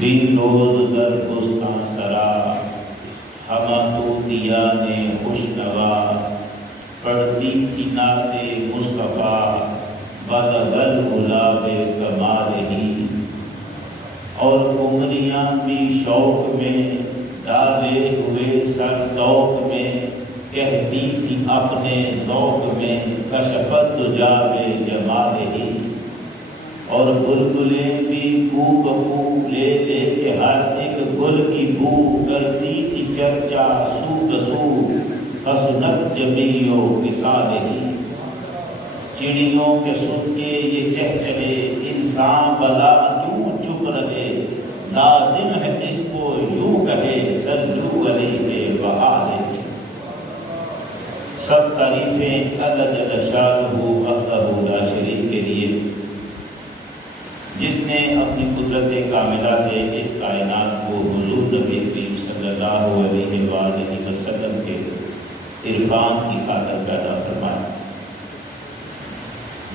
دن روز در بستان سرا ہمہ طوطیا نے خوش نوا پڑھتی تھی نعت مصطفیٰ بدغل گلاب کمال ہی، اور عمریاں بھی شوق میں ڈالے ہوئے سر ذوق میں کہتی تھی اپنے ذوق میں کشفت دجا جمال ہی، اور بلبلیں بھی بو بو لے لے کے ہر ایک گل کی بو کرتی تھی چرچا سو بسو حسنت جمیو مثال ہی، چڑیوں کے سن کے یہ چہچہے انسان بلا کیوں چپ رہے، لازم ہے اس کو یوں کہے صلو علیہ وآلہ۔ سب تعریفیں اللہ جل شانہ وحدہ لا شریک کے لیے، جس نے اپنی قدرت کاملہ سے اس کائنات کو حضور نبی کریم صلی اللہ علیہ وآلہ وسلم کے عرفان کی خاطر پیدا فرمایا۔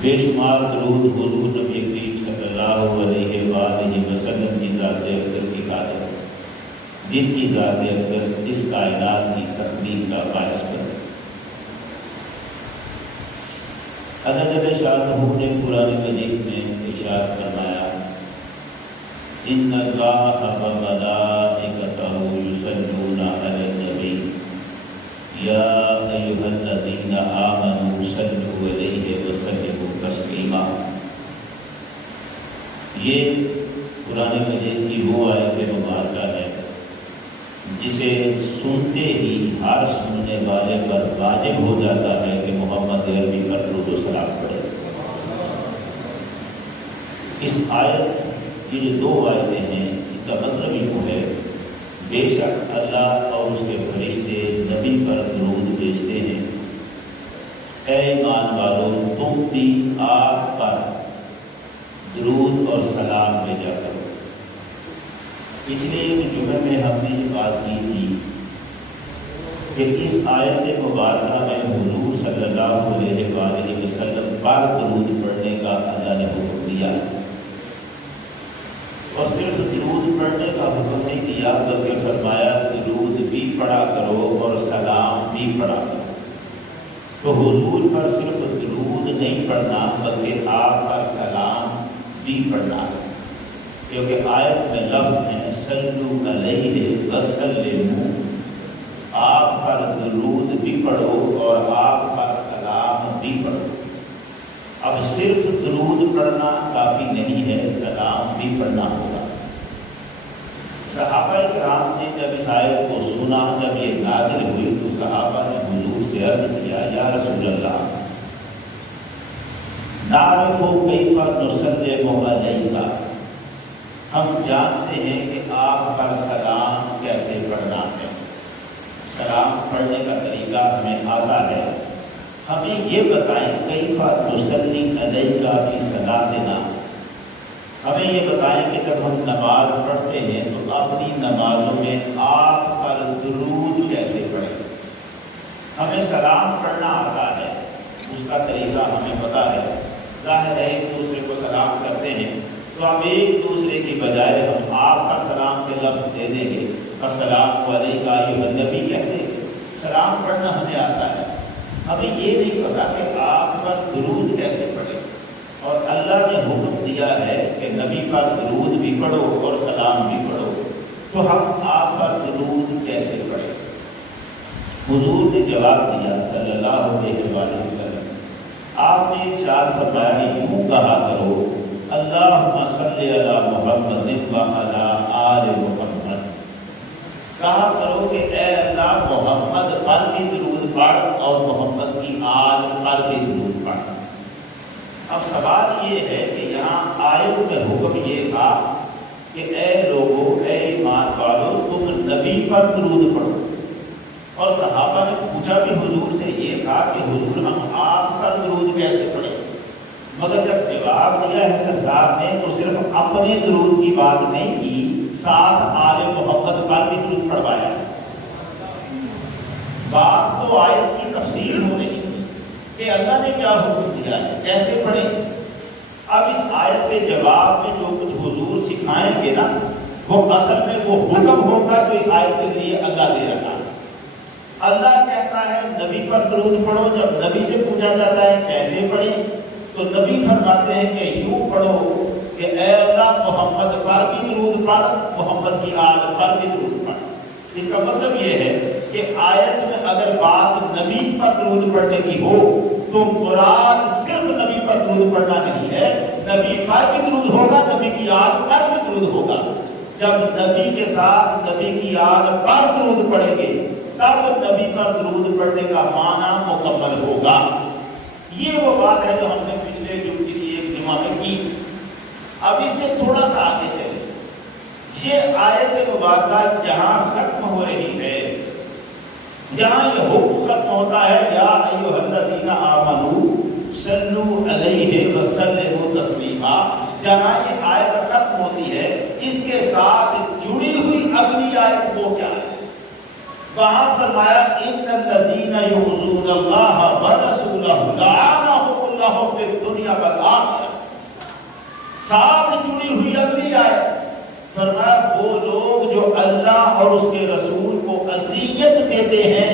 بے شمار درود حضور نبی کریم صلی اللہ علیہ وآلہ وسلم کی ذات اقدس کی خاطر، جن کی ذات اقدس اس کائنات کی تخلیق کا باعث بنے۔ اللہ جل شانہ نے قرآن مجید میں ارشاد فرمایا، ان اللہ وملائکتہ یصلون علی النبی یا ایھا الذین آمنوا صلوا علیہ وسلموا تسلیما۔ یہ قرآن مجید کی وہ آیت مبارکہ ہے جسے سنتے ہی ہر سننے والے پر واجب ہو جاتا ہے کہ محمد عربی پر درود و سلام پڑھے۔ اس آیت یہ جو دو آیتیں ہیں ان کا مطلب ہی وہ ہے، بے شک اللہ اور اس کے فرشتے نبی پر درود بھیجتے ہیں، اے ایمان والو تم بھی آپ پر درود اور سلام بھیجا کرو۔ پچھلے ایک جمعے میں ہم نے یہ بات کی تھی کہ اس آیت مبارکہ میں حضور صلی اللہ علیہ وآلہ وسلم پر درود پڑھنے کا اللہ نے حکم دیا، اور صرف درود پڑھنے کا حکم نہیں دیا بلکہ فرمایا درود بھی پڑھا کرو اور سلام بھی پڑھا کرو۔ تو حضور پر صرف درود نہیں پڑھنا بلکہ آپ پر سلام بھی پڑھنا ہے، کیونکہ آیت میں لفظ ہے صلو علیہ وسلموا، آپ پر درود بھی پڑھو اور آپ پر سلام بھی پڑھو۔ اب صرف درود پڑھنا کافی نہیں ہے، سلام بھی پڑھنا ہوگا۔ صحابہ کرام نے جب اس آیت کو سنا، جب یہ نازل ہوئی تو صحابہ نے حضور سے عرض کیا، یا رسول اللہ نعرف کیف نسلم علیک، ہم جانتے ہیں کہ آپ پر سلام کیسے پڑھنا ہے، سلام پڑھنے کا طریقہ ہمیں آتا ہے، ہمیں یہ بتائیں کیف نسلم علیک فی صلاتنا، ہمیں یہ بتائیں کہ جب ہم نماز پڑھتے ہیں تو اپنی نمازوں میں آپ پر درود کیسے پڑھیں۔ ہمیں سلام پڑھنا آتا ہے، اس کا طریقہ ہمیں پتہ ہے، ظاہر ہے ایک دوسرے کو سلام کرتے ہیں تو اب ایک دوسرے کی بجائے ہم آپ کا سلام کے لفظ دے دیں گے، السلام علیکم ایھا النبی کہتے ہیں، سلام پڑھنا ہمیں آتا ہے، ہمیں یہ نہیں پتا کہ آپ پر درود کیسے پڑھیں، اور اللہ نے حکم دیا ہے کہ نبی پر درود بھی پڑھو اور سلام بھی پڑھو، تو ہم آپ پر درود کیسے پڑھیں۔ حضور نے جواب دیا صلی اللہ علیہ وسلم، آپ نے ارشاد فرمایا یوں کہا کرو، اللہم صلی علی محمد و علی آل محمد، کہا کرو کہ اے اللہ محمد پر بھی درود پڑھ اور محمد کی آل پر بھی درود پڑھ۔ اب سوال یہ ہے کہ یہاں آیت میں حکم یہ تھا کہ اے لوگو، اے ایمان والو، تم نبی پر درود پڑھو، اور صحابہ نے پوچھا بھی حضور سے یہ تھا کہ حضور ہم آپ پر درود کیسے پڑھیں، مگر جب جواب دیا ہے سرکار نے تو صرف اپنے درود کی بات نہیں کی، ساتھ آل محمد پر بھی درود پڑھوایا۔ بات تو آیت کی تفسیر ہو رہی تھی کہ اللہ نے کیا حکم دیا ہے، کیسے پڑھیں۔ اب اس آیت کے جواب میں جو کچھ حضور سکھائیں گے نا، وہ اصل میں وہ حکم ہوگا جو اس آیت کے ذریعے اللہ دے رہا ہے۔ اللہ کہتا ہے نبی پر درود پڑھو، جب نبی سے پوچھا جاتا ہے کیسے پڑھیں تو نبی فرماتے ہیں کہ یوں پڑھو کہ اے اللہ محمد پر بھی درود پڑھ، محمد کی آل پر بھی درود پڑھ۔ اس کا مطلب یہ ہے کہ آیت میں اگر بات نبی پر درود پڑھنے کی ہو تو مراد صرف نبی پر درود پڑھنا نہیں ہے، نبی پر بھی درود ہوگا، نبی کی آل پر بھی درود ہوگا۔ جب نبی کے ساتھ نبی کی آل پر درود پڑھیں گے تب نبی پر درود پڑھنے کا معنی مکمل ہوگا۔ یہ وہ بات ہے جو ہم نے پچھلے کسی ایک جمعہ میں کی۔ اب اس سے تھوڑا سا آگے چلیں، یہ آیت مبارکہ جہاں ختم ہو رہی ہے، جہاں یہ حکم ختم ہوتا ہے یا ایھا الذین آمنوا صلوا علیہ وسلموا تسلیما، جہاں یہ آیت ختم ہوتی ہے اس کے ساتھ جڑی ہوئی اگلی آیت وہ کیا ہے؟ وہاں فرمایا ان الذین یؤذون اللہ ورسولہ لعنہم اللہ فی الدنیا والآخرہ، ساتھ جڑی ہوئی اگلی آیت فرمایا وہ لوگ جو اللہ اور اس کے رسول کو اذیت دیتے ہیں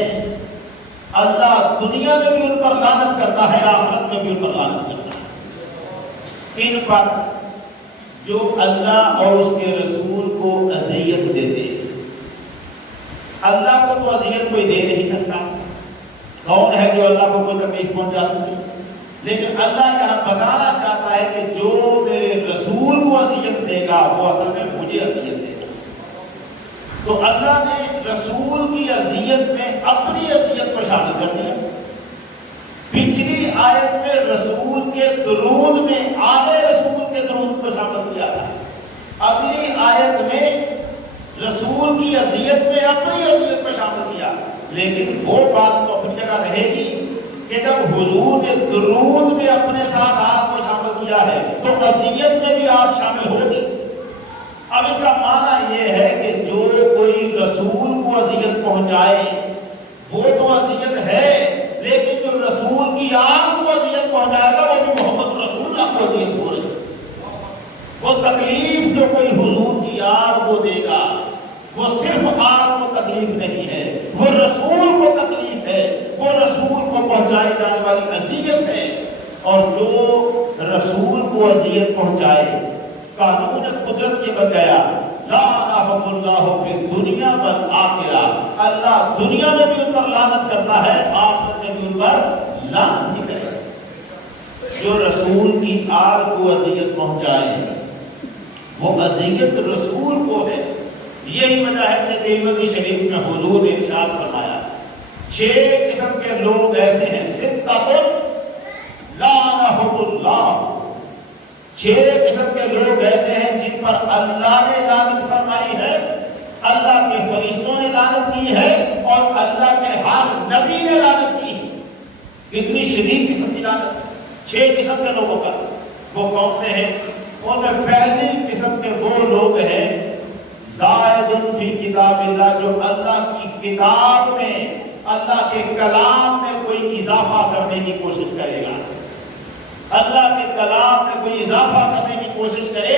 اللہ دنیا میں بھی ان پر لعنت کرتا ہے، آخرت میں بھی ان پر لعنت کرتا ہے۔ ان پر جو اللہ اور اس کے رسول کو اذیت دیتے ہیں، اللہ کو تو اذیت کوئی دے نہیں سکتا، کون ہے جو اللہ کو کوئی تکلیف پہنچا سکے؟ لیکن اللہ یہاں بتانا چاہتا ہے کہ جو میرے رسول کو اذیت دے گا وہ اصل میں مجھے اذیت دے گا۔ تو اللہ نے رسول کی اذیت میں اپنی اذیت کو شامل کر دیا۔ پچھلی آیت میں رسول کے درود میں آل رسول کے درود کو شامل کیا تھا، اگلی آیت میں رسول کی اذیت میں اپنی اذیت کو شامل کیا۔ لیکن وہ بات تو اپنی جگہ رہے گی کہ جب حضور نے درود میں اپنے ساتھ آپ کو شامل کیا ہے تو اذیت میں بھی آپ شامل ہوگی۔ اب اس کا معنی یہ ہے کہ جو کوئی رسول کو اذیت پہنچائے وہ تو اذیت ہے، لیکن جو رسول کی آل کو اذیت پہنچائے گا وہ بھی محمد رسول اللہ کو اذیت ہو رہی ہے۔ وہ تکلیف جو کوئی حضور کی آل کو دے گا وہ صرف آپ کو تکلیف نہیں ہے، وہ رسول کو تکلیف ہے، وہ رسول کو پہنچائی جانے والی اذیت ہے۔ اور جو رسول کو اذیت پہنچائے قانون قدرت یہ بن گیا لعنہم اللہ فی الدنیا والآخرہ، اللہ دنیا میں بھی ان پر لعنت کرتا ہے، آخرت میں بھی ان پر لعنت ہی کرے گا۔ جو رسول کی آل کو اذیت پہنچائے وہ اذیت رسول کو ہے۔ یہی وجہ ہے کہ ترمذی شریف میں حضور نے ارشاد فرمایا 6 قسم کے لوگ ایسے ہیں، ستۃ لعنہم اللہ، 6 قسم کے لوگ ایسے ہیں جن پر اللہ نے لعنت فرمائی ہے، اللہ کے فرشتوں نے لعنت کی ہے اور اللہ کے ہر نبی نے لعنت کی ہے۔ اتنی شدید قسم کی لعنت 6 قسم کے لوگوں کا۔ وہ کون سے ہیں؟ ان میں پہلی قسم کے وہ لوگ ہیں زاہد فی کتاب اللہ، جو اللہ کی کتاب میں اللہ کے کلام میں کوئی اضافہ کرنے کی کوشش کرے گا۔ اللہ کے کلام میں کوئی اضافہ کرنے کی کوشش کرے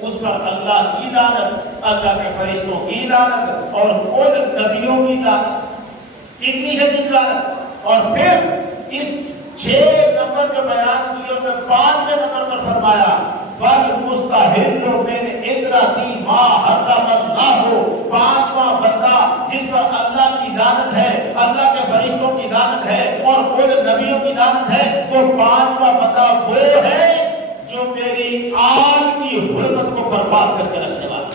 اس پر اللہ کی لعنت، اللہ کے فرشتوں کی لعنت اور کل نبیوں کی لعنت، اتنی شدید لعنت۔ اور پھر اس 6 نمبر جو بیان کیے ان میں 5ویں نمبر پر فرمایا وَالْمُسْتَحِلُّ مِنْ عِتْرَتِي مَا حَرَّمَ اللَّهُ، 5واں بندہ جس پر اللہ کی لعنت ہے، اللہ کے فرشتوں کی لعنت ہے اور کل نبیوں کی لعنت ہے، وہ 5واں بندہ وہ ہے جو میری آل کی حرمت کو برباد کر کے رکھنے والا،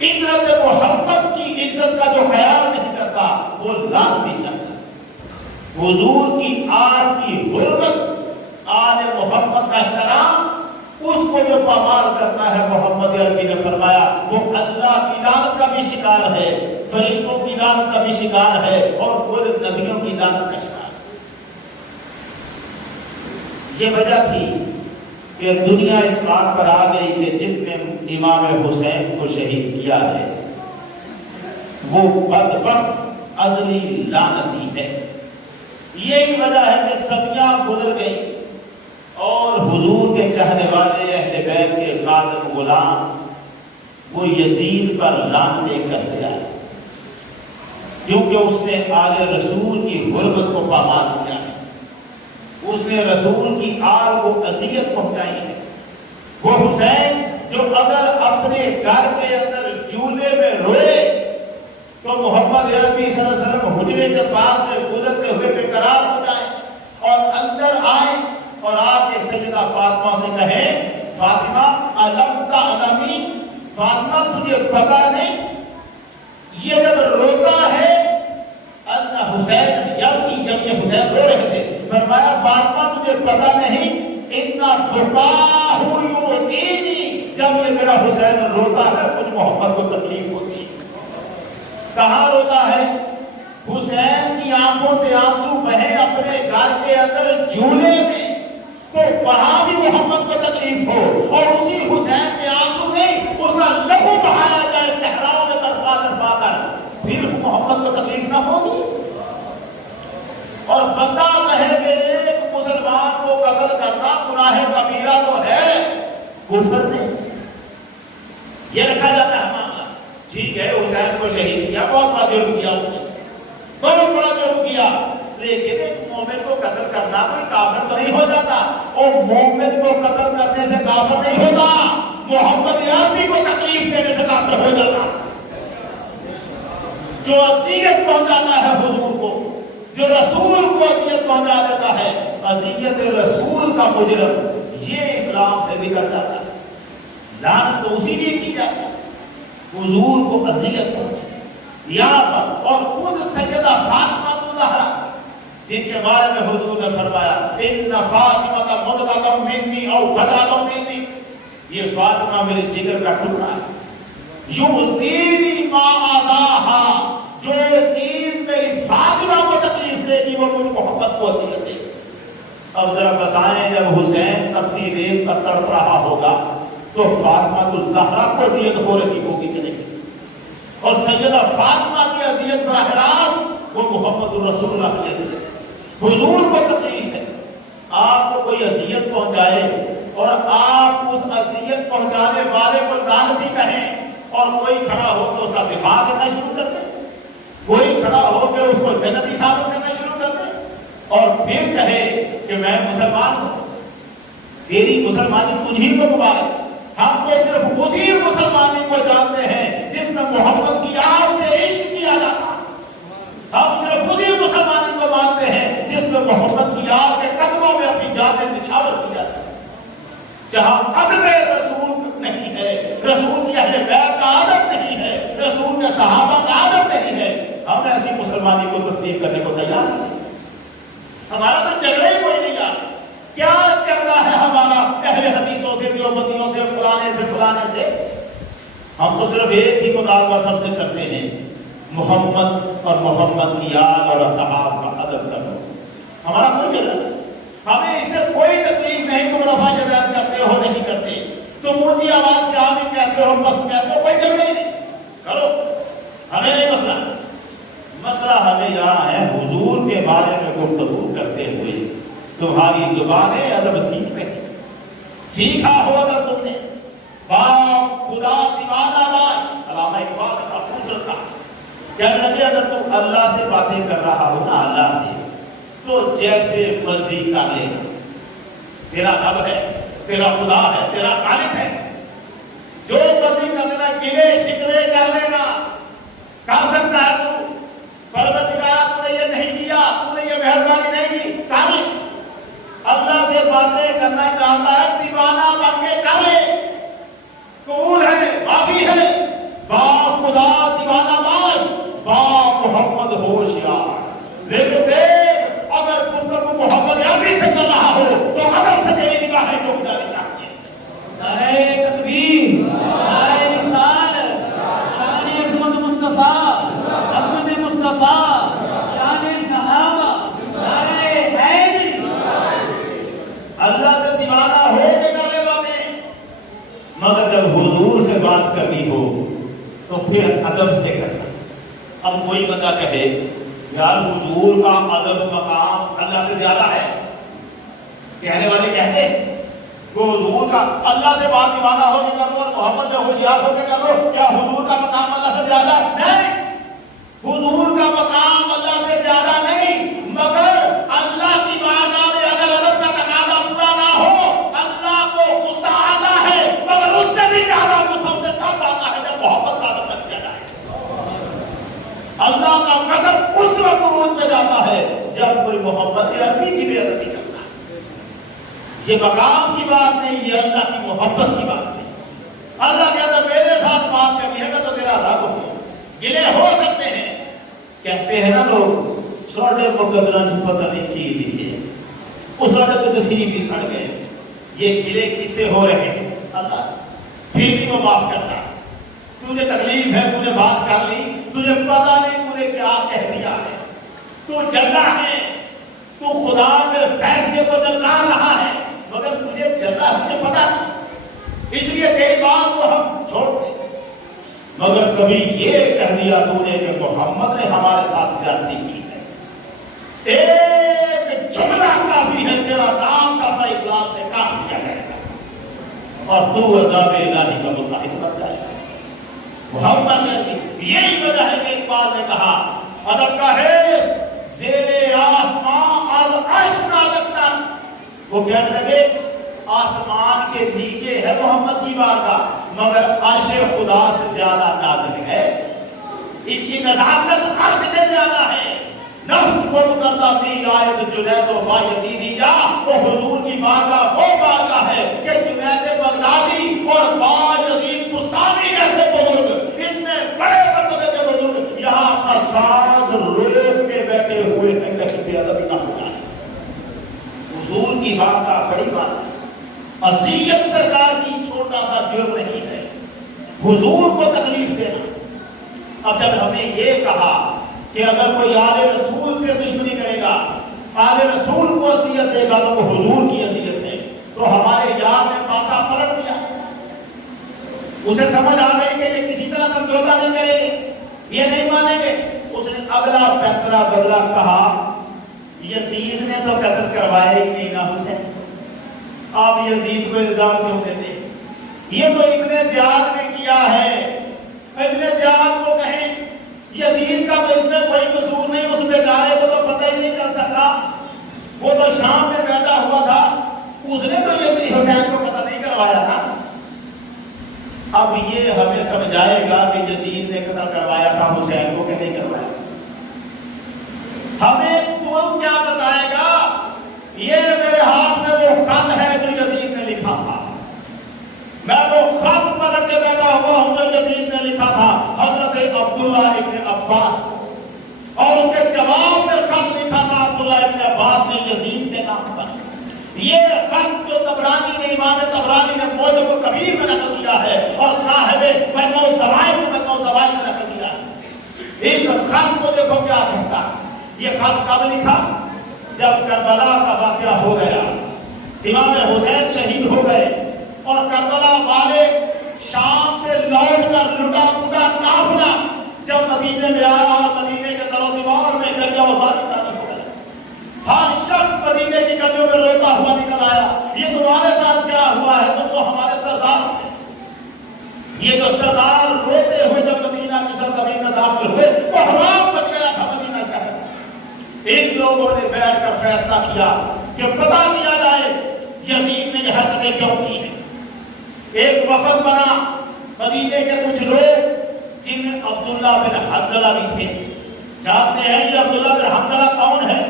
عترت محمد کی عزت کا جو خیال نہیں کرتا وہ لعنت بھی کرتا۔ حضور کی آل کی حرمت، آل محمد کا احترام، اس کو جو پامال کرتا ہے محمد عربی نے فرمایا وہ اللہ کی لعنت کا بھی شکار ہے، فرشتوں کی لعنت کا بھی شکار ہے اور کل نبیوں کی لعنت کا شکار ہے۔ یہ وجہ تھی کہ دنیا اس بات پر آ گئی کہ جس نے امام حسین کو شہید کیا ہے وہ بدبخت ازلی لعنتی ہے۔ یہی وجہ ہے کہ صدیاں گزر گئی اور حضور کے چاہنے والے اہل بیت کے خادم غلام وہ یزید پر لعنتیں کرتے آئے، کیونکہ اس نے آل رسول کی حرمت کو پامال کیا ہے، اس نے رسول کی آل کو اذیت پہنچائی ہے۔ وہ حسین جو اگر اپنے گھر کے اندر چولہے میں روئے تو محمد عربی صلی اللہ علیہ وسلم حجرے کے پاس سے گزرتے ہوئے بے قرار ہو جائیں اور اندر آئیں اور آپ کے سیدہ فاطمہ سے کہیں فاطمہ علم تعلمی، فاطمہ تجھے پتا نہیں یہ جب روتا ہے اللہ حسین جب یہ حسین رو رہے تھے، فرمایا فاطمہ تجھے پتا نہیں اتنا بکاہ یؤذینی، جب یہ میرا حسین روتا ہے مجھ محمد کو تکلیف ہوتی ہے۔ کہاں روتا ہے؟ حسین کی آنکھوں سے آنسو بہے اپنے گھر کے اندر جھولے میں، تو وہاں بھی محمد کو تکلیف ہو، اور اسی حسین کے آنسو نہیں اس کا لہو بہایا جائے صحراؤں میں تڑپا تڑپا کر، پھر محمد کو تکلیف نہ ہوگی؟ اور بندہ کہے کہ ایک مسلمان کو قتل کرنا گناہ کبیرہ تو ہے، کفر نہیں، یہ رکھا جاتا ہے معاملہ۔ ٹھیک ہے حسین کو شہید کیا، بہت بڑا جرم کیا اس نے، بہت بڑا جرم کیا، لیکن ایک مومن کو قتل کرنا کوئی کافر تو نہیں ہو جاتا، اور مومن کو قتل کرنے سے کافر نہیں ہوتا، محمد عربی کو تکلیف دینے سے کافر ہو جاتا۔ جو اذیت پہنچاتا ہے حضور کو، جو رسول کو اذیت پہنچا دیتا ہے، اذیت رسول کا مجرم، یہ اسلام سے نکل جاتا ہے۔ لعنت تو اسی لیے کی جاتی ہے حضور کو اذیت پہنچی یہاں پر۔ اور خود سیدہ فاطمہ الزہرا جن کے بارے میں حضور نے فرمایا ان فاطمہ مضغۃ منی او بضعۃ منی، یہ فاطمہ میرے جگر کا ٹکڑا ہے، یؤذینی ما اذاھا، جو چیز میری فاطمہ کو تکلیف دے گی وہ مجھ محمد کو اذیت دے گی۔ اب ذرا بتائیں جب حسین اپنی ریت پر تڑپ رہا ہوگا تو فاطمہ الزہرا کو اذیت ہو رہی ہوگی کہ نہیں؟ اور سیدہ فاطمہ کی اذیت براہ راست وہ محمد الرسول اللہ کی اذیت، حضور کو تکلیف ہے۔ آپ کو کوئی اذیت پہنچائے اور آپ اس اذیت پہنچانے والے کو لعنتی کہیں، اور کوئی کھڑا ہو کے اس کا دفاع کرنا شروع کر دے، کوئی کھڑا ہو کے اس کو جنتی ثابت کرنا شروع کر دے، اور پھر کہے کہ میں مسلمان ہوں، تیری مسلمانی تجھی کو مبارک۔ ہم تو صرف اسی مسلمانی کو جانتے ہیں جس میں محمد کی آل سے عشق کیا جاتا ہے، ہم صرف اسی مسلمانی کو مانتے ہیں جس میں محمد کی آل کے قدموں میں اپنی جانیں نچھاور کی جاتی ہے۔ جہاں ادب رسول نہیں ہے، رسول کی اہل بیت کا ادب نہیں ہے، رسول کے صحابہ کا ادب نہیں ہے، ہم ایسی مسلمانی کو تسلیم کرنے کو تیار نہیں۔ ہمارا تو جھگڑا ہی کوئی نہیں یار، کیا جھگڑا ہے ہمارا اہل حدیثوں سے، دیوبندیوں سے، فلانے سے؟ ہم تو صرف ایک ہی مطالبہ سب سے کرتے ہیں، محمد اور محمد کی آل اور اصحاب کا ادب کرو۔ ہمارا کوئی جھگڑا نہیں، ہمیں اس سے کوئی تکلیف نہیں، تم رفع جدل کرتے ہو نہیں کرتے، تم اونچی آواز سے آمین کہتے ہو بس کہتے ہو، کوئی جھگڑا ہی نہیں، کرو، ہمیں نہیں مسئلہ۔ مسئلہ ہمیں یہاں ہے حضور کے بارے میں گفتگو کرتے ہوئے تمہاری زبانیں ادب سیکھ رہی، سیکھا ہو ادب تم نے، باپ خدا دیوانہ باش، علامہ اقبال نے محفوظ رکھا، کہنے لگے اگر تم اللہ سے باتیں کر رہا ہو نا، اللہ سے، تو جیسے مرضی کر لے، تیرا رب ہے، تیرا خدا ہے، تیرا خالق ہے، جو مرضی کر لینا، گلے شکوے کر لینا، کر سکتا ہے تو، پروردگارا تو نے یہ نہیں کیا، تو نے یہ مہربانی نہیں کی، کر لے۔ اللہ سے باتیں کرنا چاہتا ہے دیوانہ بن کے کر لے، قبول ہے، معافی ہے، با خدا دیوانہ باش، با محمد ہوشیار۔ لیکن دیکھ اگر گفتگو محمد عربی سے کر رہا ہو تو ادب سے تیری نگاہیں جھک جانی چاہیے۔ نعرہ تکبیر، نعرہ رسالت، شان عظمت مصطفیٰ، عظمت مصطفیٰ، شان صحابہ، نعرہ حیدری۔ اللہ سے دیوانہ ہو کے کر لے باتیں، مگر جب حضور سے بات کرنی ہو تو پھر ادب سے کرنا۔ اب کوئی بندہ کہے یار حضور کا ادب مقام اللہ سے زیادہ ہے، کہنے والے کہتے وہ حضور کا اللہ سے بات دیوانہ ہو کے کر لو اور محمد سے ہوشیار ہو کے کر لو، کیا حضور کا مقام اللہ سے زیادہ نہیں؟ حضور کا مقام اللہ سے زیادہ نہیں، مگر اللہ کی بارگاہ میں اگر ادب کا تقاضا پورا نہ ہو، اللہ کو غصہ آتا ہے، مگر اس سے بھی زیادہ غصہ اسے تب آتا ہے جب محبت کا ادب رکھ دیا جائے۔ اللہ کا غضب اس وقت عروج میں جاتا ہے جب کوئی محبت عربی کی بے ادبی کرتا ہے۔ یہ مقام کی بات نہیں، یہ اللہ کی محبت کی بات نہیں۔ اللہ کہتا ہے میرے ساتھ بات کرنی ہے تو تیرا رب ہو، گلے ہو سکتے ہیں۔ کہتے ہیں نا لوگ سوڑے مقدرہ سے پتہ نہیں کی لکھے، اس وقت تو تصریح بھی سڑ گئے، یہ گلے کس سے ہو رہے ہیں؟ اللہ سے۔ پھر بھی وہ معاف کرتا ہے۔ تجھے تکلیف ہے، تجھے بات کر لی، تجھے پتہ نہیں تجھے کیا کہہ دیا ہے، تو جلنا ہے، تو خدا کے فیصلے کو دلکار رہا ہے، مگر تجھے جلنا تجھے پتہ نہیں، اس لیے تیری بات کو ہم چھوڑ دیں۔ مگر کبھی یہ کہہ دیا تو نے کہ محمد نے ہمارے ساتھ زیادتی کی ہے، ایک جملہ کافی ہے، تیرا نام کا اسلام سے کام کیا جائے گا اور تو عذاب الہی کا مستحق بن جائے گا۔ محمد نے یہی وجہ ہے کہ اقبال نے کہا ادب کا ہے زیر آسمان از عرش نازک تر، وہ کہنے لگے آسمان کے نیچے ہے محمد کی بارگاہ، مگر عرش خدا سے زیادہ نازک ہے، اس کی نزاکت عرش سے زیادہ ہے۔ نفس کو مقدم بھی آیت جنید و بایزیدی جا، وہ حضور کی بارگاہ وہ بارگاہ ہے کہ جنید بغدادی اور بایزید بستانی جیسے بزرگ، اتنے بڑے مرتبے کے بزرگ یہاں اپنا ساز روک کے بیٹھے ہوئے ہیں، کہیں بے ادبی نہ ہو جائے۔ حضور کی بارگاہ بڑی بات ہے، اذیت سرکار کی چھوٹا سا جرم نہیں ہے، حضور کو تکلیف دینا۔ اب جب ہم نے یہ کہا کہ اگر کوئی آل رسول سے دشمنی کرے گا، آل رسول کو اذیت دے گا تو وہ حضور کی اذیت ہے، تو ہمارے یار نے پاسا پلٹ دیا، اسے سمجھ آ گئی کہ یہ کسی طرح سمجھوتا نہیں کریں گے، یہ نہیں مانیں گے۔ اس نے اگلا پہلا بدلا کہا یزید نے تو قتل کروایا ہی نہیں نا حسین، آپ یزید کو الزام کیوں دیتے ہیں؟ یہ تو ابن زیاد نے کیا ہے، ابن زیاد کو کہیں یزید کا تو اس میں کوئی قصور نہیں، اس بیچارے کو تو پتہ ہی نہیں چل سکتا، وہ تو شام میں بیٹھا ہوا تھا، اس نے تو یزید حسین کو قتل نہیں کروایا تھا۔ اب یہ ہمیں سمجھائے گا کہ یزید نے قتل کروایا تھا حسین کو کہ نہیں کروایا، ہمیں تو کیا بتائے گا؟ یہ میرے ہاتھ میں وہ خط ہے جو یزید نے لکھا تھا، میں وہ خط پڑھ کے بیٹھا ہوا ہوں جو یزید نے لکھا تھا حضرت عبداللہ ابن عباس کو، اور اس کے جواب میں خط لکھا تھا عبداللہ ابن عباس نے یزید کے نام پر۔ یہ خط جو طبرانی نے، امام طبرانی نے موجب کبیر میں نقل کیا ہے اور صاحب مجموع الزوائد میں نقل کیا ہے۔ اس خط کو دیکھو کیا کہتا ہے۔ یہ خط کب لکھا؟ جب کربلا کا واقعہ ہو گیا، امام حسین شہید ہو گئے اور کربلا والے شام سے لوٹ کر لٹا پٹا قافلہ جب مدینے میں آیا اور مدینے کے در و دیوار میں گلیاں وزاری تعلق ہو گئے، ہر شخص مدینے کی گلیوں میں روتا ہوا نکل آیا، یہ تمہارے ساتھ کیا ہوا ہے؟ تم تو ہمارے سردار تھے۔ یہ جو سردار روتے ہوئے جب مدینہ کی سرزمین میں داخل ہوئے تو حرام بچ گیا تھا مدینہ شہر۔ ان لوگوں نے بیٹھ کر فیصلہ کیا کہ پتہ کیا جائے یزید نے یہ حرکتیں کیوں کی ہیں۔ ایک وفد بنا مدینے کے کچھ لوگ جن میں عبداللہ بن حنظلہ بھی تھے۔ جانتے ہیں یہ عبداللہ بن حنظلہ کون ہے؟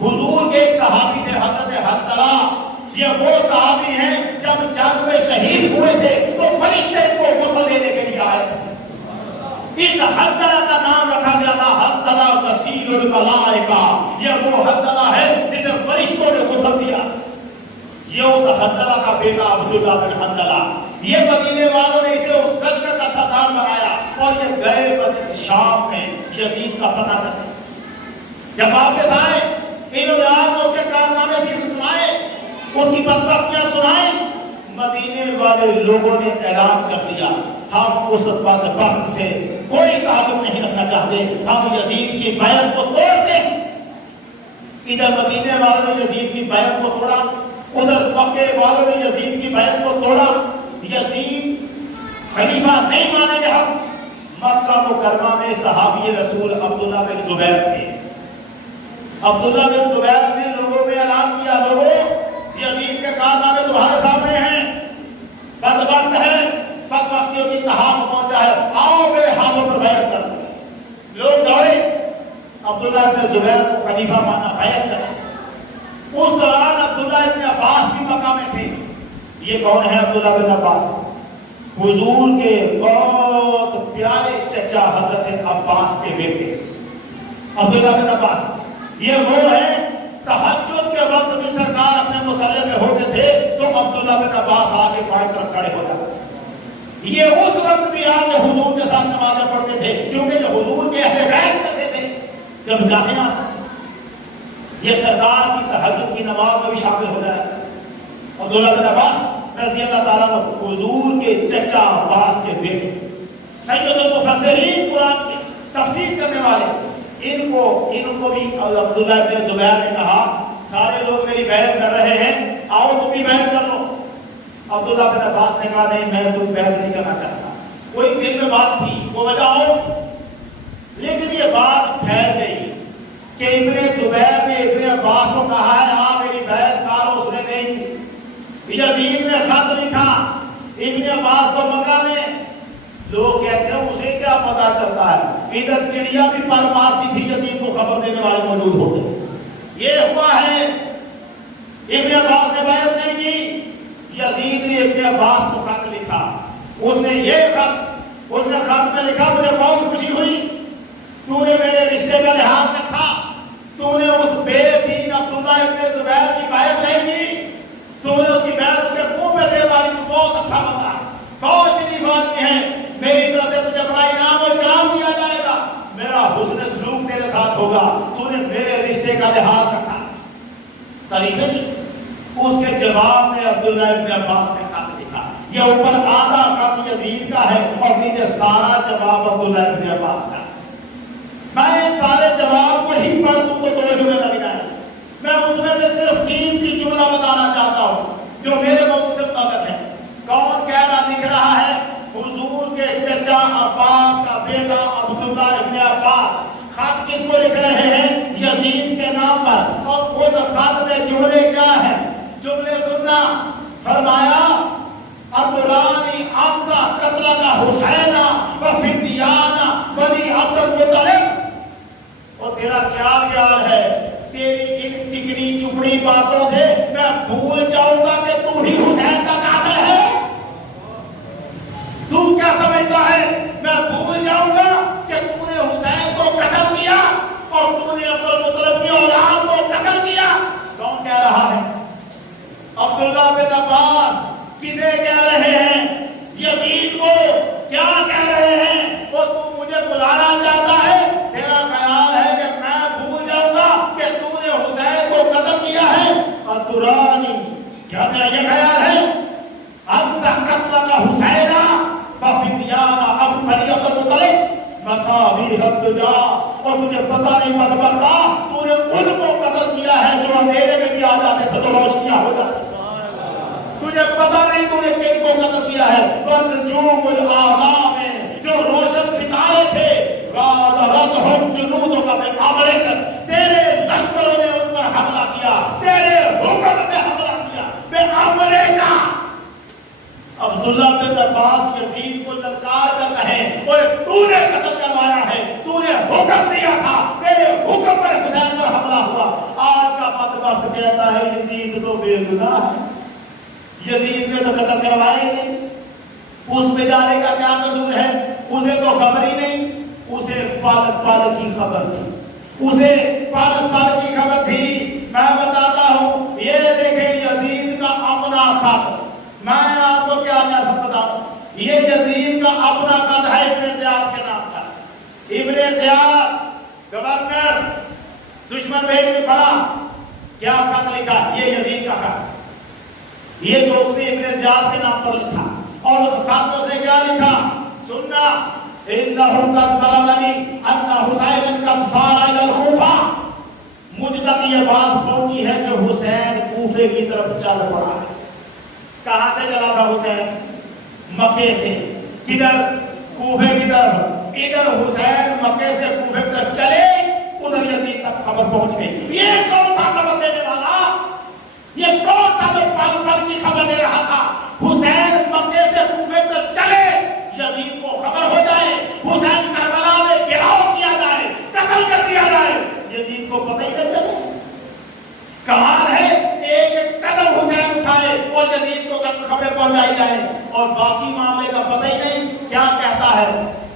حضور کے صحابی تھے حضرت حنظلہ۔ یہ وہ صحابی ہیں جب جنگ میں شہید ہوئے تھے تو فرشتے کو غسل دینے کے لیے آئے تھے۔ اس حنظلہ کا نام رکھا گیا تھا حنظلہ غسیل الملائکہ، یہ وہ حنظلہ ہے جسے فرشتوں نے غسل دیا۔ یہ اس حنظلہ کا بیٹا عبداللہ بن حنظلہ، یہ مدینے والوں نے اسے اس لشکر کا سردار بنایا اور یہ گئے شام میں یزید کا پتہ کرنے۔ جب واپس آئے انہوں نے آج اس کے کارنامے سنائے، اس کی بدبختیاں سنائیں، مدینے والے لوگوں نے اعلان کر دیا ہم اس بدبخت سے کوئی تعلق نہیں رکھنا چاہتے، ہم یزید کی بیعت کو توڑ دیں۔ ادھر مدینے والوں نے یزید کی بیعت کو توڑا، ادھر مکے والوں نے یزید کی بیعت کو توڑا، یزید خلیفہ نہیں مانے گے ہم۔ مکہ مکرمہ میں صحابی رسول عبداللہ بن زبیر تھے۔ عبداللہ بن زبیر نے لوگوں میں اعلان کیا، لوگوں یزید کے کارنامے تمہارے سامنے ہیں، بدبخت ہے، بدبختیوں کی انتہا کو پہنچا ہے، آؤ میرے ہاتھوں پر بیعت کر دو۔ لوگ دوڑے، عبداللہ بن زبیر کو خلیفہ مانا، بیعت کرے۔ اس دوران عبداللہ بن عباس بھی مکہ میں تھے۔ یہ کون ہے عبداللہ بن عباس؟ حضور کے بہت پیارے چچا حضرت عباس کے بیٹے عبداللہ بن عباس۔ یہ وہ ہیں تہجد کے وقت بھی سرکار اپنے مصلی میں ہوتے تھے تو عبداللہ بن عباس آگے بائیں طرف کھڑے ہو جاتے تھے۔ یہ اس وقت بھی آگے حضور کے ساتھ نمازیں پڑھتے تھے کیونکہ یہ حضور کے اہل بیت میں سے تھے۔ جب جانے آ سکتے یہ سرکار کی تہجد کی نماز میں بھی شامل ہو جائے۔ عبداللہ بن عباس رضی اللہ تعالیٰ عنہ حضور کے چچا عباس کے بیٹے، سید المفسرین قرآن کی تفسیر کرنے والے، ان کو بھی عبداللہ بن زبیر نے کہا سارے لوگ میری بیعت کر رہے ہیں، آؤ تم بھی بیعت کر لو۔ عبداللہ بن عباس نے کہا نہیں، میں تم بیعت نہیں کرنا چاہتا۔ کوئی دل میں بات تھی، وہ وجہ ہو، لیکن یہ بات پھیل گئی کہ ابن زبیر نے ابن عباس کو کہا ہے ہاں میری بیعت کارو، اس نے نہیں کی۔ یزید نے خط لکھا ابن عباس کو مکہ میں، لوگ کہتے ہیں اسے کیا پتا چلتا ہے، ادھر چڑیا بھی پر مارتی تھی، یزید کو خبر دینے والے موجود ہوتے تھے۔ یہ ہوا ہے، ابن عباس نے بیعت نہیں کی، یزید نے ابن عباس کو خط لکھا۔ اس نے خط میں لکھا مجھے بہت خوشی ہوئی، تو نے میرے رشتے کا لحاظ رکھا، تو نے اس بے دین عبداللہ ابن زبیر کی بیعت نہیں کی، تو نے اس کی بیعت اس کے منہ پہ دے والی، تو بہت اچھا بندہ ہے، بہت شریف آدمی ہے، میری طرف سے تجھے بڑا انعام و اکرام دیا جائے گا، میرا حسن سلوک تیرے ساتھ ہوگا، تو نے میرے رشتے کا لحاظ رکھا۔ تعریفیں کی۔ اس کے جواب میں عبداللہ ابن عباس نے خط لکھا، یہ اوپر آدھا خط یزید کا ہے اور نیچے سارا جواب عبداللہ ابن عباس کا۔ میں سارے جواب کو ہی پڑھ دوں تو توجہ میں لگ جائے، میں اس میں سے صرف 3 جملہ بتانا چاہتا ہوں جو میرے موضوع سے مطابق ہے۔ کون کہہ رہا دکھ رہا ہے؟ حضور کے چچا عباس کا بیٹا عبداللہ ابن عباس خط کس کو لکھ رہے ہیں؟ یزید کے نام پر۔ اور اس خط میں جملے کیا ہیں؟ جملے سننا، فرمایا اترانی امسا قتلہ کا حسینہ و فدیانہ بنی عبد المطلب۔ اور تیرا کیا خیال ہے تیری ان چکنی چپڑی باتوں سے میں بھول جاؤں گا کہ تو ہی حسین کا قاتل ہے؟ تو کیا سمجھتا ہے میں بھول جاؤں گا کہ تو نے حسین کو قتل کیا اور تو نے عبد المطلب کی اولاد کو قتل کیا؟ کون کہہ رہا ہے؟ عبداللہ بن عباس۔ کسے کہہ رہے ہیں؟ یزید کو۔ کیا کہہ رہے ہیں؟ وہ تو مجھے بلانا چاہتا ہے، تیرا خیال ہے کہ میں بھول جاؤں گا کہ تو نے حسین کو قتل کیا ہے؟ اترانی، کیا تیرا یہ خیال ہے؟ امسا قتلہ کا حسینہ فدیانہ اب بنی عبد المطلب مصابیح الدجا۔ اور تجھے پتہ نہیں بدبختہ تو نے ان کو قتل کیا ہے جو اندھیرے میں بھی آ جاتے تھے تو روشنیاں ہو جاتی تھیں۔ تجھے پتہ نہیں تو نے کن کو قتل کیا ہے؟ نجوم الآباء میں جو روشن ستارے تھے، غادرتہم جنودک بامرک، تیرے لشکروں نے ان پر حملہ کیا، تیرے حکم سے حملہ کیا بامرک۔ عبداللہ بن عباس یزید کو للکار کر رہے ہیں، اوے تو نے قتل کروایا ہے، تو نے حکم دیا تھا، تیرے حکم پر حسین پر حملہ ہوا۔ آج کا بدبخت کہتا ہے یزید تو بے گناہ ہے، یزید نے تو قتل کروائے نہیں، اس پہ جانے کا کیا قصور ہے؟ اسے تو خبر ہی نہیں، اسے پل پل کی خبر تھی، اسے پل پل کی خبر تھی۔ میں بتاتا ہوں، یہ دیکھیں یزید کا اپنا خط، میں آپ کو کیا سب بتاؤں، یہ یزید کا اپنا خط ہے ابن زیاد کے نام کا۔ ابن زیاد گورنر، دشمن بھیج میں پڑا، کیا خط لکھا؟ یہ یزید کا خط، یہ جو اس نے ابن زیاد کے نام پر لکھا، اور اس خط میں اس نے کیا لکھا؟ سننا، انہو قد بلغنی ان حسین قد سار الی الکوفہ، مجھ تک یہ بات پہنچی ہے کہ حسین کوفے کی طرف چل پڑا ہے۔ کہاں سے چلا تھا حسین؟ مکے سے۔ کدھر؟ کوفے کی طرف۔ ادھر حسین مکے سے کوفے کی طرف چلے، ادھر یزید تک خبر پہنچ گئی۔ یہ کون تھا خبر دینے والا؟ یہ کون تھا جو پل پل کی خبر دے رہا تھا؟ حسین مکے سے کوفے کی طرف چلے، یزید کو خبر ہو جائے، حسین کربلا میں گراؤ کیا جائے، قتل کر دیا جائے، یزید کو پتہ ہی نہ چلے۔ کمال ہے، ایک ایک قدم حسین اٹھائے اور یزید کو خبر پہنچائی جائے اور باقی معاملے کا پتہ ہی نہیں۔ کیا کہتا ہے؟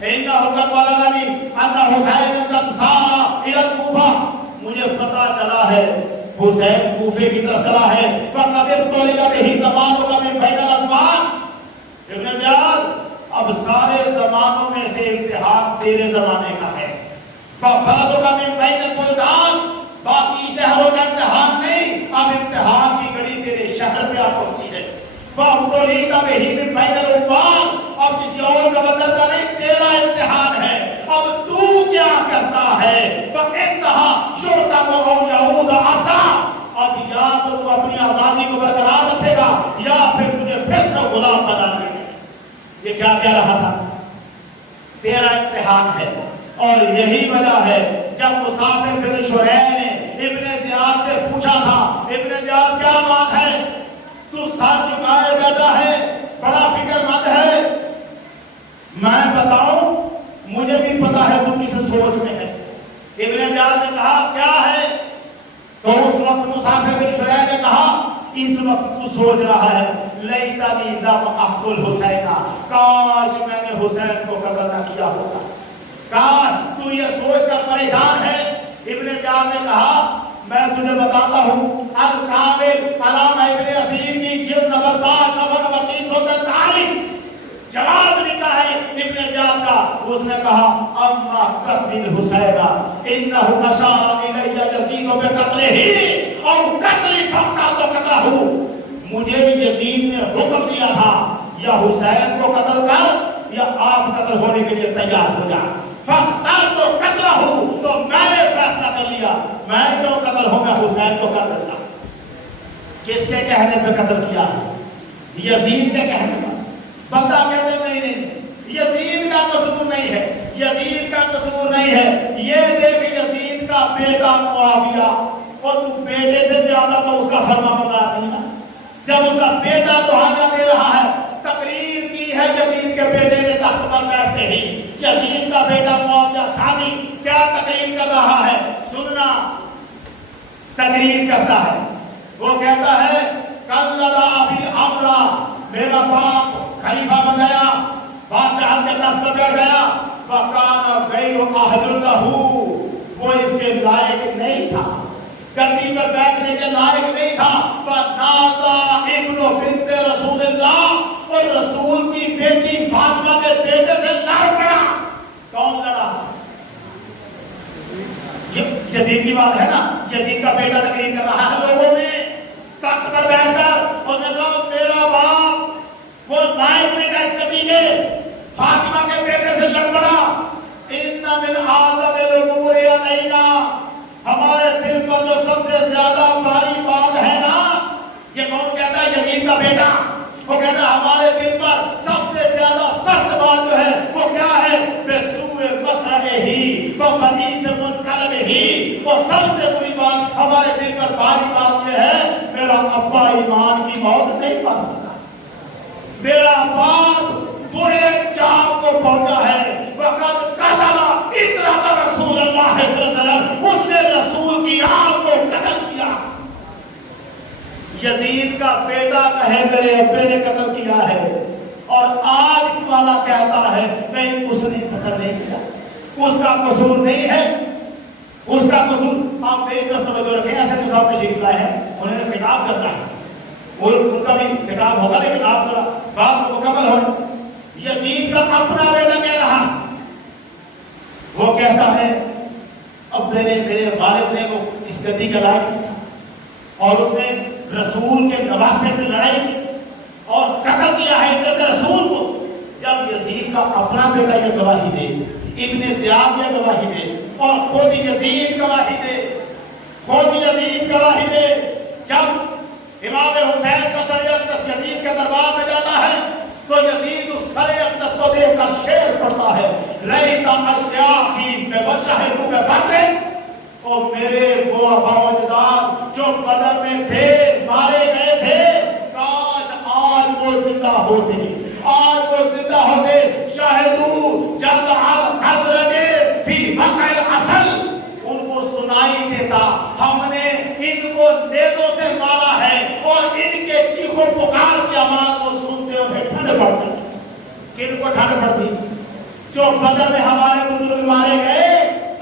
انہ قد بلغنی ان حسین قد سار الى الکوفہ، مجھے پتہ چلا ہے حسین کوفے کی طرف چلا ہے۔ فقد طلب به زمانک من بین الازمان، ابن زیاد اب سارے زمانوں میں سے امتحان تیرے زمانے کا ہے۔ فبلغک من بین البلدان، باقی شہروں کا امتحان نہیں، اب امتحان کی گھڑی تیرے شہر پہ آ پہنچی ہے۔ فَأَبْتُلِيتَ بِهِ مِن بَيْنِ الْأُمَّةِ، اب کسی اور گورنر کا نہیں، تیرا امتحان ہے، اب تو کیا کرتا ہے؟ فَإِنْتَهَا شُرْطَكَ أَوْ يَعُودَ عَبْدًا، اب یا تو اپنی آزادی کو برقرار رکھے گا یا پھر تجھے پھر سے غلام بنا لے گا۔ یہ کیا کہہ رہا تھا؟ تیرا امتحان ہے۔ اور یہی وجہ ہے جب مسافر بن شریح نے ابن زیاد سے پوچھا تھا، ابن زیاد کیا بات ہے، تو سر جھکائے بیٹھا ہے، بڑا فکر مند ہے، میں بتاؤں مجھے بھی پتا ہے تو کس سوچ میں ہے۔ ابن زیاد نے کہا کیا ہے؟ تو اس وقت مسافر بن شریح نے کہا اس وقت تو سوچ رہا ہے لیتنی لم اقتل حسینا، کاش میں نے حسین کو قتل نہ کیا ہوتا، کاش، تو یہ سوچ کر پریشان ہے۔ ابن زیاد نے کہا میں تجھے بتاتا ہوں، الکامل علامہ ابن اسیر کی جلد نمبر 5 صفحہ نمبر 343 جواب لکھا ہے ابن زیاد کا۔ اس نے کہا اما قتل حسین انہ اشار الی یزید بقتلہ او قتل فقط قتلہ، مجھے یزید نے حکم دیا تھا یا حسین کو قتل کر یا آپ قتل ہونے کے لیے تیار ہو جا، فقط تو قتلہ ہوں، تو میں نے فیصلہ کر لیا میں کیوں قتل ہوں، میں حسین کو کر دیتا۔ کس کے کہنے پہ قتل کیا ہے؟ یزید کے کہنے پر۔ بندہ کہتے نہیں یزید کا قصور نہیں ہے، یزید کا قصور نہیں ہے، یہ دیکھ یزید کا بیٹا معاویہ، اور تو بیٹے سے زیادہ تو اس کا فرما بردار نہیں نا، جب اس کا بیٹا دہانا دے رہا ہے، تقریر کی ہے یزید کے بیٹے نے تخت پر بیٹھتے ہی، یزید کا بیٹا معاویہ ثانی کیا تقریر کر رہا ہے؟ سننا، تقریر کرتا ہے، وہ کہتا ہے کلّا ابی امرا، میرا باپ خلیفہ بن گیا، بادشاہ کے تخت پر بیٹھ گیا، وَكَانَ غَيْرُ أَهْلٍ لَهُ، وہ اس کے لائق نہیں تھا، گدی پر بیٹھنے کے لائق نہیں تھا۔ فَنَازَعَ ابْنُ بِنْتِ رَسُولِ اللَّهِ، اور رسول کی بیٹی فاطمہ کے بیٹے سے لڑ پڑا۔ کون لڑا؟ یہ یزید کی بات ہے نا، یزید کا بیٹا تقریر کر رہا ہے لوگوں میں تخت پر بیٹھ کر، اس نے کہا میرا باپ وہ لائق نہیں تھا اس گدی کے، فاطمہ کے بیٹے سے لڑ پڑا۔ ان من اعظم الامور علینا، ہمارے دل پر جو سب سے زیادہ بھاری بات ہے نا، یہ کون کہتا ہے؟ یزید کا بیٹا، وہ کہتا ہے ہمارے دل پر سب سے زیادہ سخت بات جو ہے وہ کیا ہے؟ بسوء مسرعہ وبئیس منقلبہ، اور سب سے بری بات ہمارے دل پر بھاری بات یہ ہے میرا ابا ایمان کی موت نہیں پا سکتا، میرا باپ برے انجام کو پہنچا ہے۔ وقت قتل اطرت رسول اللہ صلی اللہ علیہ وسلم، اس نے رسول کی آنکھ کو قتل کیا۔ یزید کا بیٹا کہے میرے ابے نے قتل کیا ہے، اور آج والا کہتا ہے نہیں اس نے قتل نہیں کیا، اس کا قصور نہیں ہے، اس کا قصور۔ آپ میری طرف توجہ رکھیں، ایسے تو صاحب تشریف لائے ہیں، انہوں نے خطاب کرنا ہے، ان کا بھی خطاب ہوگا، لیکن آپ ذرا بات کو مکمل ہو۔ یزید کا اپنا بیٹا کہہ رہا، وہ کہتا ہے اب میرے والد نے کو اس گدی کا لائق نہیں تھا، اور اس نے رسول کے نواسے سے لڑائی کی اور قتل کیا ہے عزت رسول کو۔ جب یزید کا اپنا بیٹا یہ گواہی دے، ابن زیاد یہ گواہی دے، اور خود یزید گواہی دے، خود یزید گواہی دے. جب امام حسین کا سر اقدس یزید کے دربار میں جاتا ہے تو یزید اس سر اقدس کو دیکھ کر شعر پڑھتا ہے. ریتا اشیاخی میں بشہدو میں بدر. اور میرے وہ آبا و اجداد جو بدر میں تھے مارے گئے تھے, کاش آج وہ زندہ ہوتے, آج وہ زندہ ہوتے. شاہدو جب الخزرج فی بقع الاصل, ان کو سنائی دیتا ہم نے ان کو نیزوں سے مارا ہے, اور ان کے چیخو پکار کی آواز کو سنتے انہیں ٹھنڈ پڑتی. کن کو ٹھنڈ پڑتی؟ جو بدر میں ہمارے بزرگ مارے گئے,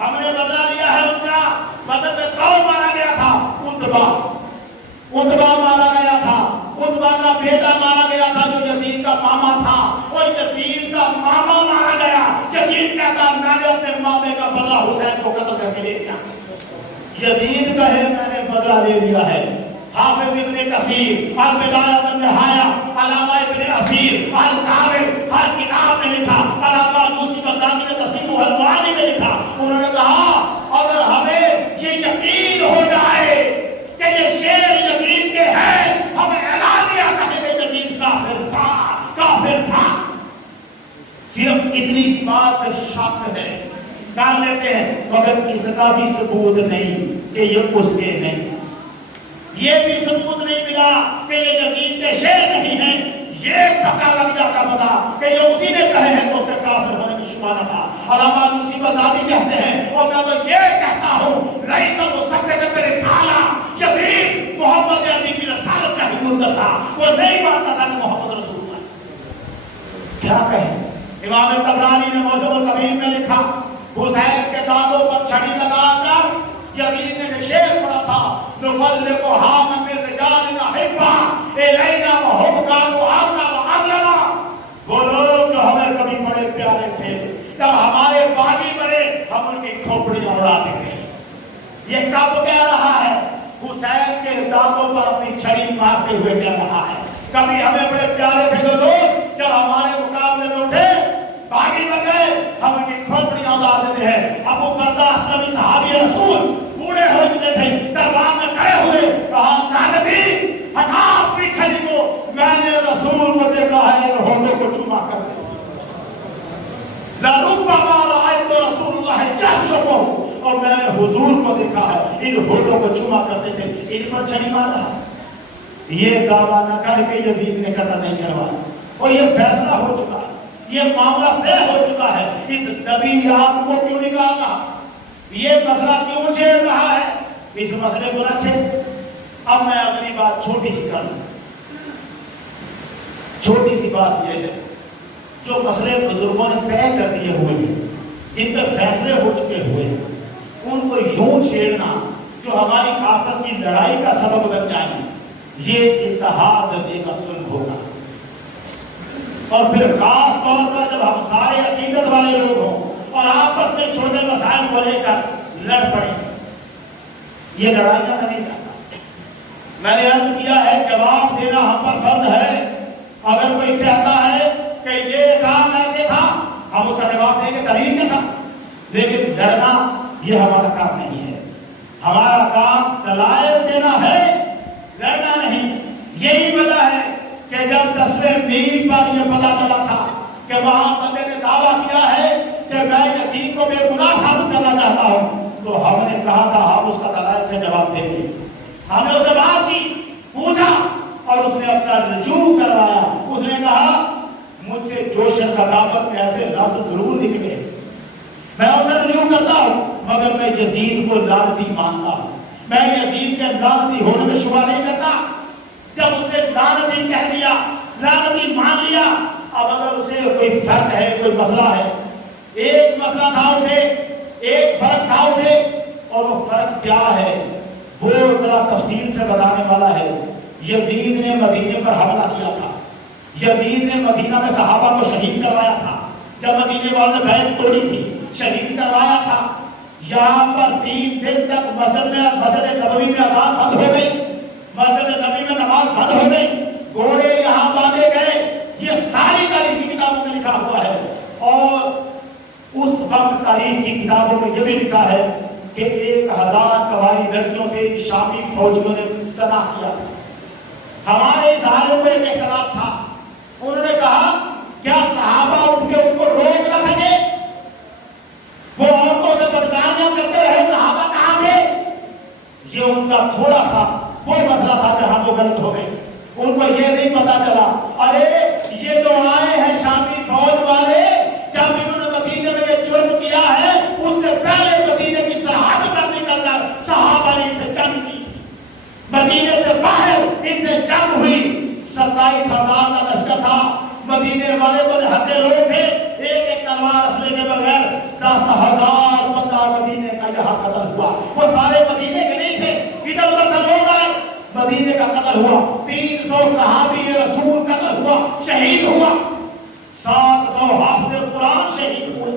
ہم نے بدلہ لیا ہے ان کا. بدر میں کون مارا گیا تھا؟ اتبا مارا گیا تھا. اتبا کا بیٹا مارا گیا تھا جو یزید کا ماما تھا. وہ یزید کا ماما مارا گیا. یزید کہتا میں نے اپنے مامے کا بدلہ حسین کو قتل کر کے لے لیا. یزید کہے میں نے بدلہ لے لیا ہے. حافظ ابن کثیر البدایہ والنہایہ, علامہ ابن اثیر الکامل ہر کتاب میں لکھا, علامہ یوسف بغدادی نے تفسیر الوانی میں لکھا. انہوں نے کہا اگر ہمیں یہ یقین ہو جائے کہ یہ شعر یزید کے ہیں, ہم اعلانیہ کہیں گے یزید کافر تھا, کافر تھا. صرف اتنی سی بات پہ شک ہے, کر لیتے ہیں, مگر اس کا بھی ثبوت نہیں کہ یہ اس کے نہیں. یہ بھی ثبوت نہیں ملا کہ یہ یزید کے شعر نہیں ہیں. یہ پکا لگ جاتا پتا کہ یہ اسی نے کہے ہیں تو اس کے کافر ہونے میں شبہ نہ تھا. علامہ یوسف بغدادی کہتے ہیں, اور میں تو یہ کہتا ہوں رئیس المصدق رسالہ یزید محمد عربی کی رسالت کا ہی منکر تھا. وہ نہیں مانتا تھا کہ محمد رسول اللہ. کیا کہیں؟ امام طبرانی نے موجب الکبیر میں لکھا, حسین کے دانتوں پر چھڑی لگا کر یزید نے شعر پڑھا تھا, نفلقها من رجال احبا الینا وهم كانوا عنا وعذرنا. وہ لوگ جو ہمیں کبھی بڑے پیارے تھے, جب ہمارے باغی بڑے ہم ان کی کھوپڑیاں اڑاتے تھے. یہ کب کہہ رہا ہے؟ حسین کے دانتوں پر اپنی چھڑی مارتے ہوئے کہہ رہا ہے. کبھی ہمیں بڑے پیارے تھے جو لوگ, جب ہمارے مقابلے میں اٹھے باغی بن گئے, ہم ان کی کھوپڑیاں اڑا دیتے ہیں. ابو بردہ اسلمی صحابی رسول بوڑھے ہو چکے تھے, دربار میں کھڑے ہوئے, کہا نبی ہٹا اپنی چھڑی کو, میں نے رسول کو دیکھا ہے ان ہونٹوں کو چوما کرتے تھے. لربما رأیت رسول اللہ یعشقہ, اور میں نے حضور کو دیکھا ہے ان ہونٹوں کو چوما کرتے تھے. ان پر چھڑی مارا. یہ دعویٰ نہ کر کے یزید نے قتل نہیں کروایا, اور یہ فیصلہ ہو چکا ہے, یہ معاملہ طے ہو چکا ہے. اس نبی یاد کو کیوں نکال رہا, یہ مسئلہ کیوں چھیڑ رہا ہے؟ اس مسئلے کو نہ چھیڑ. اب میں اگلی بات چھوٹی سی کر لوں. چھوٹی سی بات یہ ہے, جو مسئلے بزرگوں نے طے کر دیے ہوئے ہیں, جن پہ فیصلے ہو چکے ہوئے ہیں, ان کو یوں چھیڑنا جو ہماری آپس کی لڑائی کا سبب بن جائے, یہ اتحاد بے مقصود ہوگا. اور پھر خاص طور پر جب ہم سارے عقیدت والے لوگ ہوں اور آپس میں چھوٹے مسائل کو لے کر لڑ پڑیں, یہ لڑائیاں میں نہیں چاہتا. میں نے عرض کیا ہے جواب دینا ہم پر فرض ہے. اگر کوئی کہتا ہے کہ یہ کام ایسے تھا, ہم اس کا جواب دیں گے دلیل کے ساتھ, لیکن لڑنا یہ ہمارا کام نہیں ہے. ہمارا کام دلائل دینا ہے, لڑنا نہیں. یہی وجہ ہے کہ جب 10ویں میل پر یہ پتا چلا تھا کہ وہاں بندے نے دعویٰ کیا ہے کہ میں یزید کو بے گناہ ثابت کرنا چاہتا ہوں, تو ہم نے کہا تھا ہم اس کا دلائل سے جواب دیں گے. ہم نے اسے بات کی, پوچھا, اور اس نے اپنا رجوع کروایا. اس نے کہا مجھ سے جوش ثقافت میں ایسے لفظ ضرور نکلے, میں اسے رجوع کرتا ہوں, مگر میں یزید کو لعنتی مانتا ہوں. میں یزید کے لعنتی ہونے میں شبہ نہیں کرتا. جب اس نے لعنتی کہہ دیا, لعنتی مان لیا, اب اگر اسے کوئی فرق ہے, کوئی مسئلہ ہے, ایک مسئلہ تھا اسے, ایک فرق تھا اسے, اور وہ فرق کیا ہے وہ ذرا تفصیل سے بتانے والا ہے. یزید نے مدینے پر حملہ کیا تھا, یزید نے مدینہ میں صحابہ کو شہید کروایا تھا. جب مدینے والوں نے بیعت توڑی تھی, شہید کروایا تھا. یہاں پر 3 دن تک مسجد نبوی میں اذان بند ہو گئی, مسجد نبوی میں نماز بند ہو گئی, گھوڑے یہاں باندھے گئے. یہ ساری تاریخ کی کتابوں میں لکھا ہوا ہے. اور اس وقت تاریخ کی کتابوں میں یہ بھی لکھا ہے کہ 1000 قبائلی لڑکیوں سے شامی فوجیوں نے سنا کیا تھا. ہمارے اس حالت میں ایک اختلاف تھا. انہوں نے کہا کیا صحابہ اٹھ کے ان کو روک نہ سکے؟ وہ عورتوں سے بدکاریاں کرتے رہے، صحابہ کہاں تھے؟ یہ ان کا تھوڑا سا کوئی مسئلہ تھا جہاں وہ غلط ہو گئے. ان کو یہ نہیں پتا چلا ارے یہ جو آئے ہیں شامی فوج والے، جب انہوں نے مدینے میں یہ جرم کیا ہے اس سے پہلے مدینے کی سرحد پر نکل کر صحابہ نے ان سے جنگ کی تھی. مدینے سے باہر ان سے جنگ ہوئی. 27,000 کا لشکر تھا. مدینے والے تو نہتے لوگ تھے، ایک ایک تلوار اسلحے کے بغیر 10,000 بندہ مدینے کا یہاں قتل ہوا. وہ سارے مدینے کے نہیں تھے، ادھر ادھر سے لوگ آئے. مدینے کا قتل ہوا. 300 صحابی رسول قتل ہوا، شہید ہوا. 700 حافظ قرآن شہید ہوئے.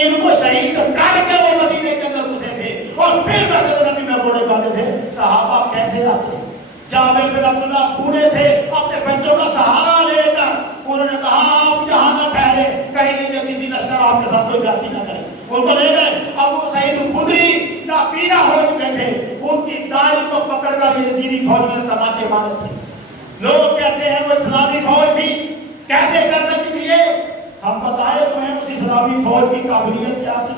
ان کو شہید کر کے وہ مدینے کے اندر گھسے تھے اور پھر مسجد نبی میں بولے باتے تھے. صحابہ کیسے آتے؟ جابر بن عبداللہ بوڑھے تھے، اپنے بچوں کا سہارا لے کر انہوں نے کہا آپ یہاں نہ ٹھہرے، کہیں یزیدی لشکر آپ کے ساتھ کوئی زیادتی نہ کرے. ان کو لے گئے. ابو سعید خدری ناپینا ہو چکے تھے، ان کی داڑھی کو پکڑ کر یزیدی فوج میں تماچے مارے تھے. لوگ کہتے ہیں وہ اسلامی فوج تھی، کیسے کر سکتی تھی یہ؟ ہم بتائے تمہیں اس اسلامی فوج کی قابلیت کیا تھی.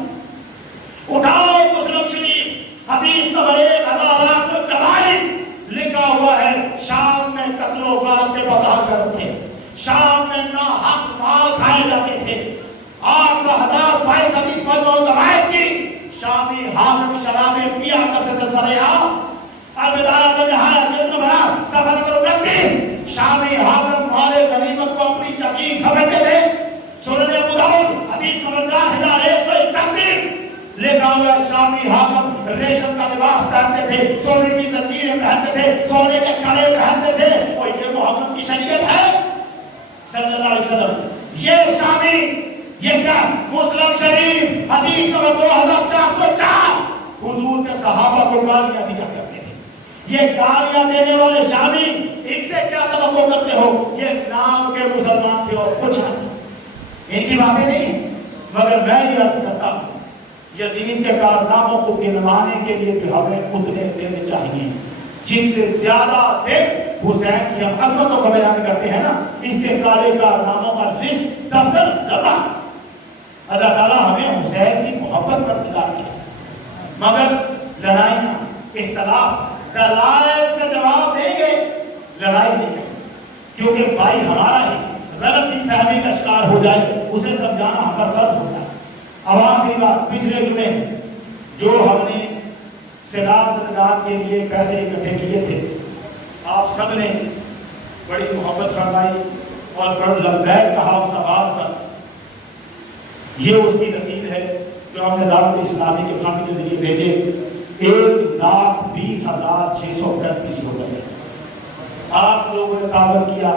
اٹھاؤ مسلم شریف حدیث نمبر 1844 لکھا ہوا ہے شام میں قتل و غارت کے بازار تھے. شام میں ناحق مال کھائے جاتے تھے. 8,022 حدیث پر روایت کی شامی حاکم شرابیں پیا کرتے تھے سرعام. البدایہ و نہایہ جلد نمبر صفحہ نمبر 29. شامی حاکم مال غنیمت کو اپنی جگیر سمجھتے تھے. سنن ابو داؤد حدیث نمبر 4131 لکھا ہوا شامی حاکم ریشم کا لباس پہنتے تھے، سونے کی زنجیریں پہنتے تھے، سونے کے کڑے پہنتے تھے. اور یہ محمد کی شریعت ہے صلی اللہ علیہ وسلم. یہ شامی یہ کیا مسلم شریف حدیث نمبر 2404 حضور کے صحابہ کو گالیاں دیا کرتے تھے. یہ گالیاں دینے والے شامی ان سے کیا توقع کرتے ہو؟ یہ نام کے مسلمان تھے اور کچھ نہیں. ان کی باتیں نہیں. مگر میں یہ عرض کرتا ہوں یزید کے کارناموں کو گنوانے کے لیے بھی ہمیں اتنے دینے چاہیے جن سے زیادہ دن حسین کی ہم عظمتوں کا بیان کرتے ہیں نا. اس کے کالے کارناموں کا لسٹ دفتر لمبا. اللہ تعالیٰ ہمیں حسین کی محبت پر تیار کیا. مگر لڑائیاں اختلاف دلائل سے جواب دیں گے، لڑائی نہیں کریں. کیونکہ بھائی ہمارا ہی غلط فہمی کا شکار ہو جائے اسے سمجھانا ہم پر فرض ہوتا ہے. اب آخری بات، پچھلے جمعے جو ہم نے سیلاب زدگان کے لیے پیسے اکٹھے کیے تھے، آپ سب نے بڑی محبت فرمائی اور بڑا لبیک کہا اس آواز پر. یہ اس کی رسید ہے جو ہم نے دعوت اسلامی کے فنڈ کے ذریعے بھیجے. 1,20,635 روپے آپ لوگوں نے تعاون کیا.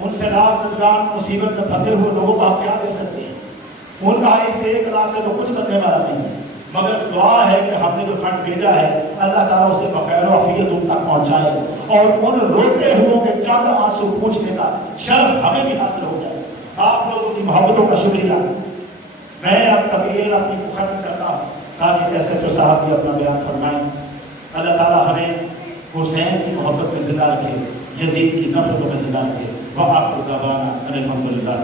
ان سیلاب زدگان مصیبت میں پھنسے ہوئے لوگوں کو آپ کیا دے سکتے ہیں؟ ان کا 1 لاکھ سے تو کچھ کرنے والا نہیں ہے. مگر دعا ہے کہ ہم نے جو فنڈ بھیجا ہے اللہ تعالیٰ اسے بخیر و عافیت ان تک پہنچائے اور ان روتے ہوئے کے چند آنسو پوچھنے کا شرف ہمیں بھی حاصل ہو جائے. آپ لوگوں کی محبتوں کا شکریہ. میں اب تقریر اپنی کو ختم کرتا ہوں تاکہ کیسے تو صاحب بھی اپنا بیان فرمائیں. اللہ تعالیٰ ہمیں حسین کی محبت میں زندہ رکھے، یزید کی نفرتوں میں زندہ رکھے. وَآخِرُ دَعْوَانَا أَنِ الْحَمْدُ لِلَّهِ